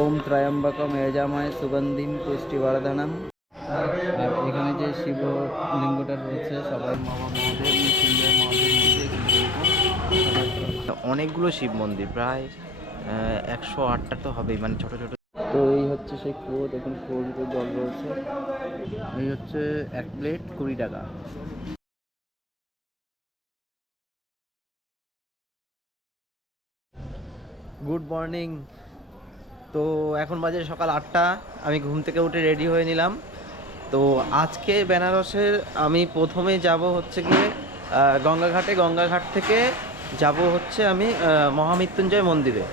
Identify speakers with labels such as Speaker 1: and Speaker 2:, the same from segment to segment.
Speaker 1: ওম ত্রয়ম্বকম এজামায় সুগন্ধিম পুষ্টিবর্ধনম। আর এখানে যে শিব লিঙ্গটা রয়েছে সবাই
Speaker 2: অনেকগুলো শিব মন্দির প্রায় একশো আটটা তো হবেই মানে ছোট ছোট।
Speaker 1: তো এই হচ্ছে সেই কুয়ো দেখুন কুয়োর জল রয়েছে। এই হচ্ছে এক প্লেট কুড়ি টাকা।
Speaker 2: Good morning. তো এখন বাজে সকাল আটটা। আমি ঘুম থেকে উঠে রেডি হয়ে নিলাম। তো আজকে বেনারসের আমি প্রথমে যাব হচ্ছে গিয়ে গঙ্গাঘাটে। গঙ্গাঘাট থেকে যাব হচ্ছে আমি মহামৃত্যুঞ্জয় মন্দিরে।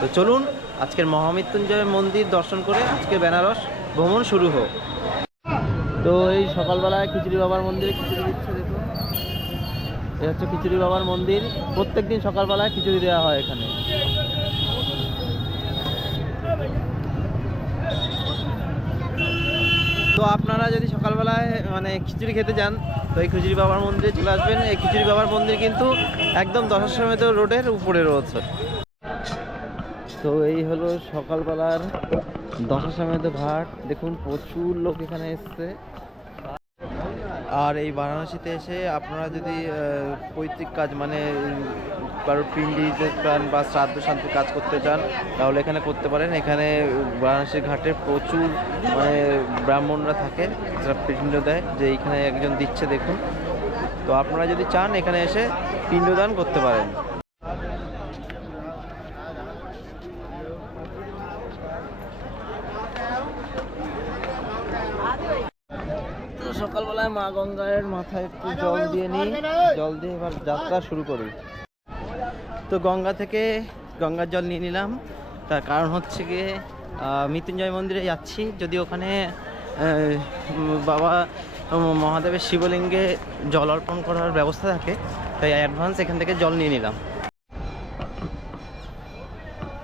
Speaker 2: তো চলুন, আজকের মহামৃত্যুঞ্জয় মন্দির দর্শন করে আজকে বেনারস ভ্রমণ শুরু হোক।
Speaker 1: তো এই সকালবেলায় খিচুড়ি বাবার মন্দিরে খিচুড়ি দিচ্ছে, দেখুন। এই হচ্ছে খিচুড়ি বাবার মন্দির। প্রত্যেক দিন সকালবেলায় খিচুড়ি দেওয়া হয় এখানে।
Speaker 2: তো আপনারা যদি সকালবেলায় মানে খিচুড়ি খেতে যান তো এই খিচুড়ি বাবার মন্দিরে চলে আসবেন। এই খিচুড়ি বাবার মন্দির কিন্তু একদম দশাশ্বমেধ রোডের উপরে রয়েছে।
Speaker 1: তো এই হলো সকালবেলার দশাশ্বমেধ ঘাট। দেখুন, প্রচুর লোক এখানে এসছে।
Speaker 2: আর এই বারাণসীতে এসে আপনারা যদি পৈতৃক কাজ মানে কারোর পিণ্ডি চান বা শ্রাদ্ধ শান্তির কাজ করতে চান, তাহলে এখানে করতে পারেন। এখানে বারাণসীর ঘাটে প্রচুর মানে ব্রাহ্মণরা থাকে, যারা পিণ্ড দেয়, যে এইখানে একজন দিচ্ছে দেখুন। তো আপনারা যদি চান, এখানে এসে পিণ্ডদান করতে পারেন
Speaker 1: তো সকালবেলায় মা গঙ্গার মাথায় একটু জল দিয়ে নিই। জল দিয়ে এবার যাত্রা শুরু করি।
Speaker 2: তো গঙ্গা থেকে গঙ্গার জল নিয়ে নিলাম। তার কারণ হচ্ছে গিয়ে মৃত্যুঞ্জয় মন্দিরে যাচ্ছি। যদি ওখানে বাবা মহাদেবের শিবলিঙ্গে জল অর্পণ করার ব্যবস্থা থাকে, তাই অ্যাডভান্স এখান থেকে জল নিয়ে নিলাম।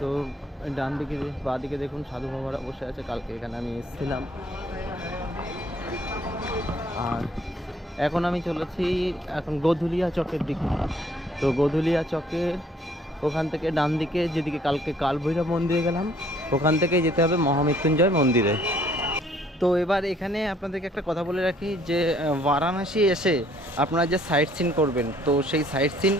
Speaker 1: তো ডান দিকে বা দিকে দেখুন সাধু বাবারা বসে আছে। কালকে এখানে আমি এসেছিলাম। আর এখন আমি চলেছি এখন গোধুলিয়া চকের দিকে। তো গোধুলিয়া চকের ওখান থেকে ডান দিকে, যেদিকে কালকে কালভৈরব মন্দিরে গেলাম, ওখান থেকে যেতে হবে মহামৃত্যুঞ্জয় মন্দিরে।
Speaker 2: তো এবার এখানে আপনাদেরকে একটা কথা বলে রাখি যে বারাণসী এসে আপনারা যে সাইট সিন করবেন, তো সেই সাইট সিন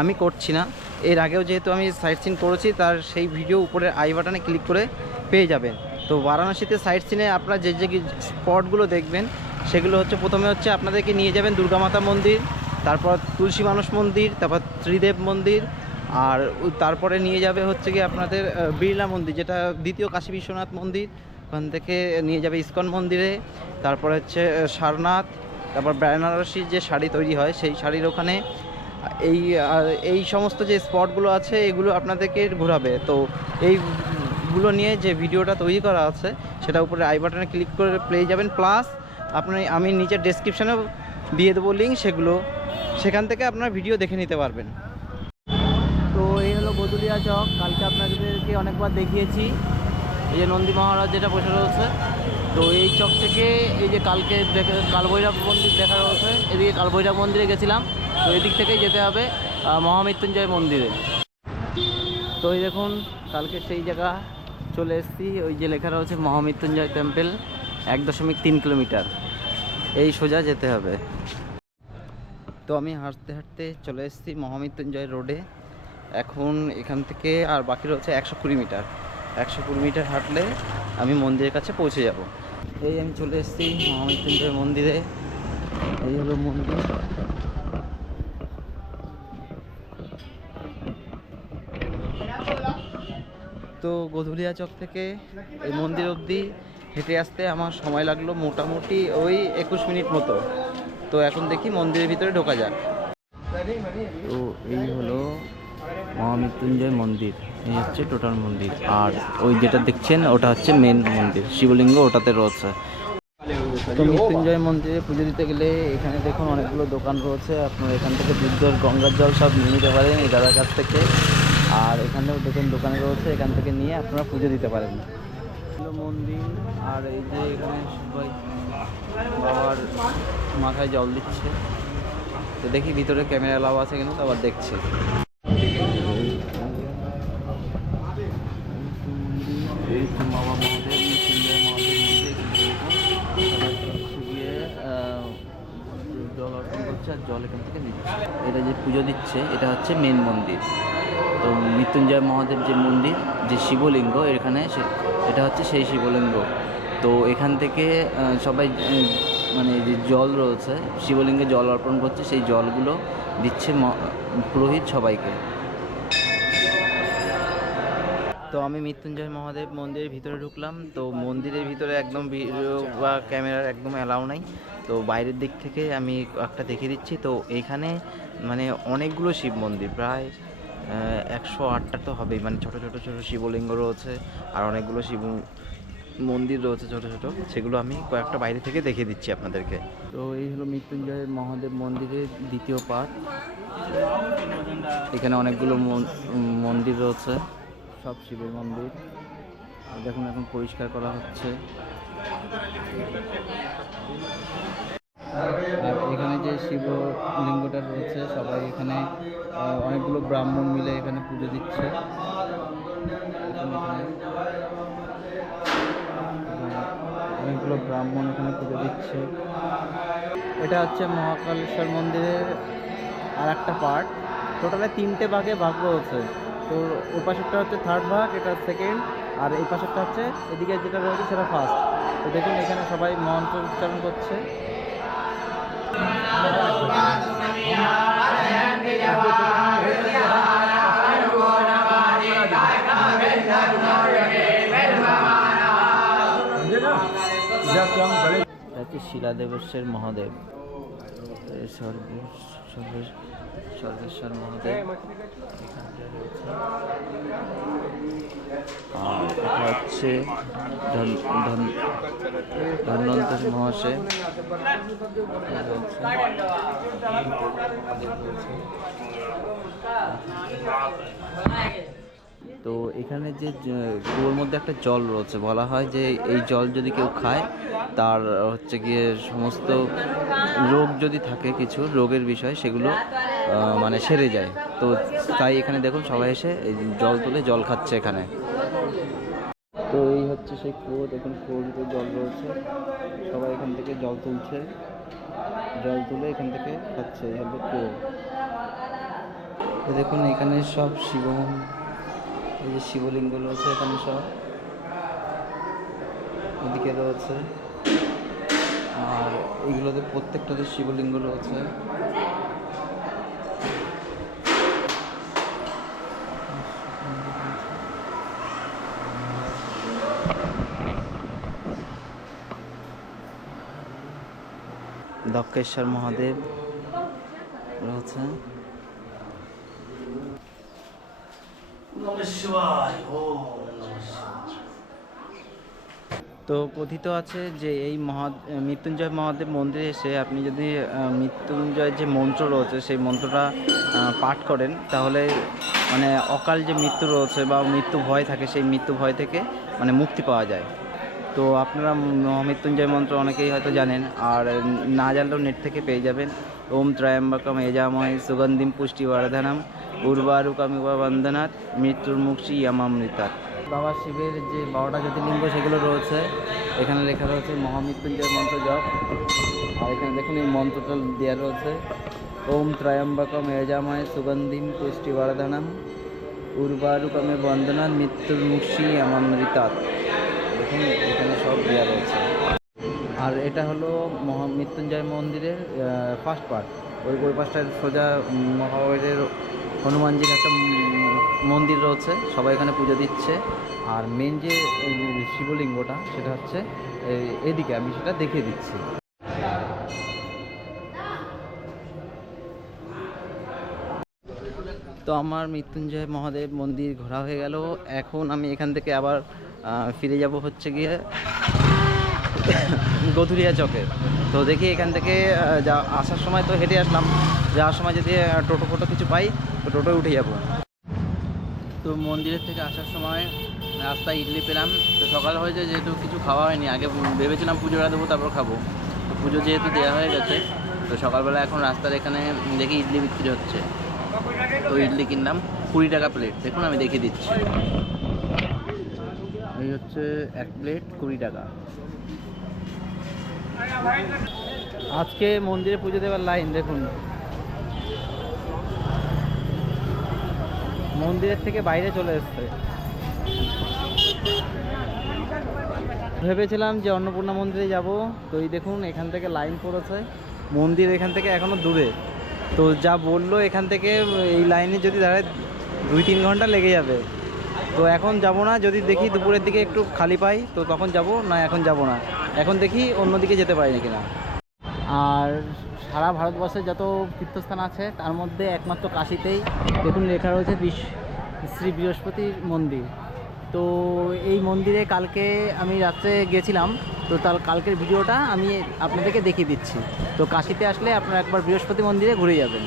Speaker 2: আমি করছি না। এর আগেও যেহেতু আমি সাইট সিন করেছি, তার সেই ভিডিও উপরে আই বাটনে ক্লিক করে পেয়ে যাবেন। তো বারাণসীতে সাইট সিনে আপনারা যে যে স্পটগুলো দেখবেন সেগুলো হচ্ছে প্রথমে হচ্ছে আপনাদেরকে নিয়ে যাবেন দুর্গা মাতা মন্দির, তারপর তুলসী মানুষ মন্দির, তারপর ত্রিদেব মন্দির, আর তারপরে নিয়ে যাবে হচ্ছে কি আপনাদের বিড়লা মন্দির, যেটা দ্বিতীয় কাশী বিশ্বনাথ মন্দির, ওখান থেকে নিয়ে যাবে ইস্কন মন্দিরে, তারপর হচ্ছে সারনাথ, তারপর বেনারসির যে শাড়ি তৈরি হয়, সেই শাড়ির ওখানে, এই এই সমস্ত যে স্পটগুলো আছে, এগুলো আপনাদেরকে ঘোরাবে। তো এইগুলো নিয়ে যে ভিডিওটা তৈরি করা আছে, সেটা উপরে আই বাটনে ক্লিক করে পেয়ে যাবেন, প্লাস আপনি আমি নিচের ডেসক্রিপশানেও দিয়ে দেবো লিঙ্ক সেগুলো। সেখান থেকে আপনারা ভিডিও দেখে নিতে পারবেন।
Speaker 1: তো এই হলো গোধুলিয়া চক। কালকে আপনাদেরকে অনেকবার দেখিয়েছি। এই যে নন্দী মহারাজ যেটা বসে রয়েছে। তো এই চক থেকে এই যে কালকে কালভৈরব মন্দির দেখা রয়েছে এদিকে কালভৈরব মন্দিরে গেছিলাম। তো এদিক থেকেই যেতে হবে মহামৃত্যুঞ্জয় মন্দিরে। তো এই দেখুন, কালকে সেই জায়গা চলে এসেছি। ওই যে লেখা রয়েছে মহামৃত্যুঞ্জয় টেম্পল এক দশমিক তিন কিলোমিটার। এই সোজা যেতে হবে।
Speaker 2: তো আমি হাঁটতে হাঁটতে চলে এসেছি মহামৃত্যুঞ্জয় রোডে। এখন এখান থেকে আর বাকি রয়েছে একশো কুড়ি মিটার। একশো কুড়ি মিটার হাঁটলে আমি মন্দিরের কাছে পৌঁছে যাব। এই আমি চলে এসেছি মহামৃত্যুঞ্জয় মন্দিরে। এই হলো মন্দির। তো গধুলিয়া চক থেকে এই মন্দির অবধি হেঁটে আসতে আমার সময় লাগল মোটামুটি ওই একুশ মিনিট মতো। তো এখন দেখি মন্দিরের ভিতরে ঢোকা যাক।
Speaker 1: তো এই হলো মহামৃত্যুঞ্জয় মন্দির। এই হচ্ছে টোটাল মন্দির। আর ওই যেটা দেখছেন, ওটা হচ্ছে মেন মন্দির। শিবলিঙ্গ ওটাতে রয়েছে। তো মৃত্যুঞ্জয় মন্দিরে পুজো দিতে গেলে এখানে দেখুন অনেকগুলো দোকান রয়েছে। আপনারা এখান থেকে দুধের, গঙ্গার জল সব নিয়ে নিতে পারেন এই দাদার কাছ থেকে। আর এখানেও দেখুন দোকান রয়েছে। এখান থেকে নিয়ে আপনারা পুজো দিতে পারেন। মন্দির, আর এই যে এখানে সবাই বাবার মাথায় জল দিচ্ছে। তো দেখি ভিতরে ক্যামেরা লাভ আছে কিনা আবার দেখছে। জল অর্পণ করছে আর জল এখান থেকে এটা যে পুজো দিচ্ছে, এটা হচ্ছে মেন মন্দির। তো মৃত্যুঞ্জয় মহাদেব যে মন্দির, যে শিবলিঙ্গ, এখানে এটা হচ্ছে সেই শিবলিঙ্গ। তো এখান থেকে সবাই মানে যে জল রয়েছে, শিবলিঙ্গে জল অর্পণ করছে, সেই জলগুলো দিচ্ছে পুরোহিত সবাইকে।
Speaker 2: তো আমি মৃত্যুঞ্জয় মহাদেব মন্দিরের ভিতরে ঢুকলাম। তো মন্দিরের ভিতরে একদম ভিডিও বা ক্যামেরার একদম অ্যালাউ নাই। তো বাইরের দিক থেকে আমি একটা দেখে দিচ্ছি। তো এখানে মানে অনেকগুলো শিব মন্দির, প্রায় একশো আটটা তো হবেই। মানে ছোট ছোট ছোট শিবলিঙ্গ রয়েছে আর অনেকগুলো শিব মন্দির রয়েছে ছোট ছোট। সেগুলো আমি কয়েকটা বাইরে থেকে দেখে দিচ্ছি আপনাদেরকে। তো এই হলো মৃত্যুঞ্জয় মহাদেব মন্দিরের দ্বিতীয় পার্ট এখানে অনেকগুলো মন- মন্দির রয়েছে, সব শিবের মন্দির। দেখুন, এখন পরিষ্কার করা হচ্ছে। আর এখানে যে শিব শিবলিঙ্গটা রয়েছে, সবাই এখানে অনেকগুলো ব্রাহ্মণ মিলে এখানে পুজো দিচ্ছে। অনেকগুলো ব্রাহ্মণ এখানে পুজো দিচ্ছে। এটা হচ্ছে মহাকালেশ্বর মন্দিরের আর একটা পার্ট। টোটালে তিনটে ভাগে ভাগ রয়েছে তো ওই পাশেরটা হচ্ছে থার্ড ভাগ, এটা সেকেন্ড আর এই পাশেরটা হচ্ছে, এদিকে যেটা রয়েছে সেটা ফার্স্ট তো দেখুন, এখানে সবাই মন্ত্র উচ্চারণ করছে। শিলাদেবেশ্বর মহাদেব এই সর্ব সর্ব- সর্বেশ্বর মহাদেব। হচ্ছে ধন- ধন- ধন্বন্তরী মহাশয়। তো এখানে যে কুয়োর মধ্যে একটা জল রয়েছে, বলা হয় যে এই জল যদি কেউ খায়, তার হচ্ছে গিয়ে সমস্ত রোগ যদি থাকে কিছু, রোগের বিষয়, সেগুলো মানে সেরে যায়। তো তাই এখানে দেখুন, সবাই এসে জল তুলে জল খাচ্ছে এখানে। তো এই হচ্ছে সেই কুয়ো, দেখুন কুয়োর ভিতরে জল রয়েছে। সবাই এখান থেকে জল তুলছে। জল তুলে এখান থেকে খাচ্ছে এই হলো কুয়ো। দেখুন, এখানে সব শিব এই যে শিবলিঙ্গ রয়েছে এখানে সব। এদিকে রয়েছে। আর এইগুলোতে প্রত্যেকটাতে শিবলিঙ্গ রয়েছে দক্ষেশ্বর মহাদেব রয়েছে। তো কথিত আছে যে এই মহা, মৃত্যুঞ্জয় মহাদেব মন্দিরে এসে আপনি যদি মৃত্যুঞ্জয় যে মন্ত্র রয়েছে, সেই মন্ত্রটা পাঠ করেন, তাহলে মানে অকাল যে মৃত্যু রয়েছে বা মৃত্যু ভয় থাকে, সেই মৃত্যু ভয় থেকে মানে মুক্তি পাওয়া যায়। তো আপনারা মহামৃত্যুঞ্জয় মন্ত্র অনেকেই হয়তো জানেন, আর না জানলেও নেট থেকে পেয়ে যাবেন। ওম ত্রয়ম্বকম এজাময় সুগন্ধিম পুষ্টি বর্ধনম। উর্বারুকমিব বন্দনাথ, মৃত্যুর মুক্ষি ইয়ামামৃতাৎ বাবা শিবের যে বারোটা জ্যোতির্লিঙ্গ সেগুলো রয়েছে, এখানে লেখা রয়েছে মহামৃত্যুঞ্জয় মন্ত্র জপ। আর এখানে দেখুন, এই মন্ত্রটা দেওয়া রয়েছে, ওম ত্রয়ম্বকম এজাময় সুগন্ধিম পুষ্টি বর্ধনম উর্বারুকমে বন্দনাথ, মৃত্যুর মুক্ষি ইয়ামামৃতাৎ দেখুন, এখানে সব দেওয়া রয়েছে। আর এটা হলো মহা মৃত্যুঞ্জয় মন্দিরের ফার্স্ট পার্ট ওই ওই পাশটায় সোজা মহাবীরের হনুমানজির একটা মন্দির রয়েছে, সবাই এখানে পুজো দিচ্ছে। আর মেন যে শিবলিঙ্গটা, সেটা হচ্ছে এদিকে আমি সেটা দেখিয়ে দিচ্ছি। তো আমার মৃত্যুঞ্জয় মহাদেব মন্দির ঘোরা হয়ে গেল। এখন আমি এখান থেকে আবার ফিরে যাব হচ্ছে গিয়ে। গধুরিয়া চকে তো দেখি এখান থেকে যা, আসার সময় তো হেঁটে আসলাম। যাওয়ার সময় যদি টোটো ফোটো কিছু পাই, তো টোটোয় উঠে যাব। তো মন্দিরের থেকে আসার সময়, রাস্তায় ইডলি পেলাম। তো সকাল হয়েছে যেহেতু কিছু খাওয়া হয়নি, আগে ভেবেছিলাম পুজোটা দেবো, তারপর খাব। তো পুজো যেহেতু দেওয়া হয়ে গেছে, তো সকালবেলা এখন রাস্তার এখানে দেখি ইডলি বিক্রি হচ্ছে। তো ইডলি কিনলাম, কুড়ি টাকা প্লেট দেখুন, আমি দেখিয়ে দিচ্ছি। এই হচ্ছে এক প্লেট কুড়ি টাকা। আজকে মন্দিরে পুজো দেওয়ার লাইন, দেখুন। মন্দিরের থেকে বাইরে চলে এসছে। ভেবেছিলাম যে অন্নপূর্ণা মন্দিরে যাব, তো এই দেখুন, এখান থেকে লাইন পড়েছে। মন্দির এখান থেকে এখনও দূরে। তো যা বলল, এখান থেকে এই লাইনে যদি দাঁড়ায় দুই তিন ঘণ্টা লেগে যাবে। তো এখন যাব না, যদি দেখি দুপুরের দিকে একটু খালি পাই, তো তখন যাব, না এখন যাব না। এখন দেখি অন্যদিকে যেতে পারি নাকি কিনা। আর সারা ভারতবর্ষে যত তীর্থস্থান আছে, তার মধ্যে একমাত্র কাশিতেই দেখুন লেখা রয়েছে শ্রী বৃহস্পতির মন্দির। তো এই মন্দিরে কালকে আমি রাত্রে গেছিলাম, তো তার কালকের ভিডিওটা আমি আপনাদেরকে দেখিয়ে দিচ্ছি। তো কাশিতে আসলে আপনারা একবার বৃহস্পতি মন্দিরে ঘুরে যাবেন।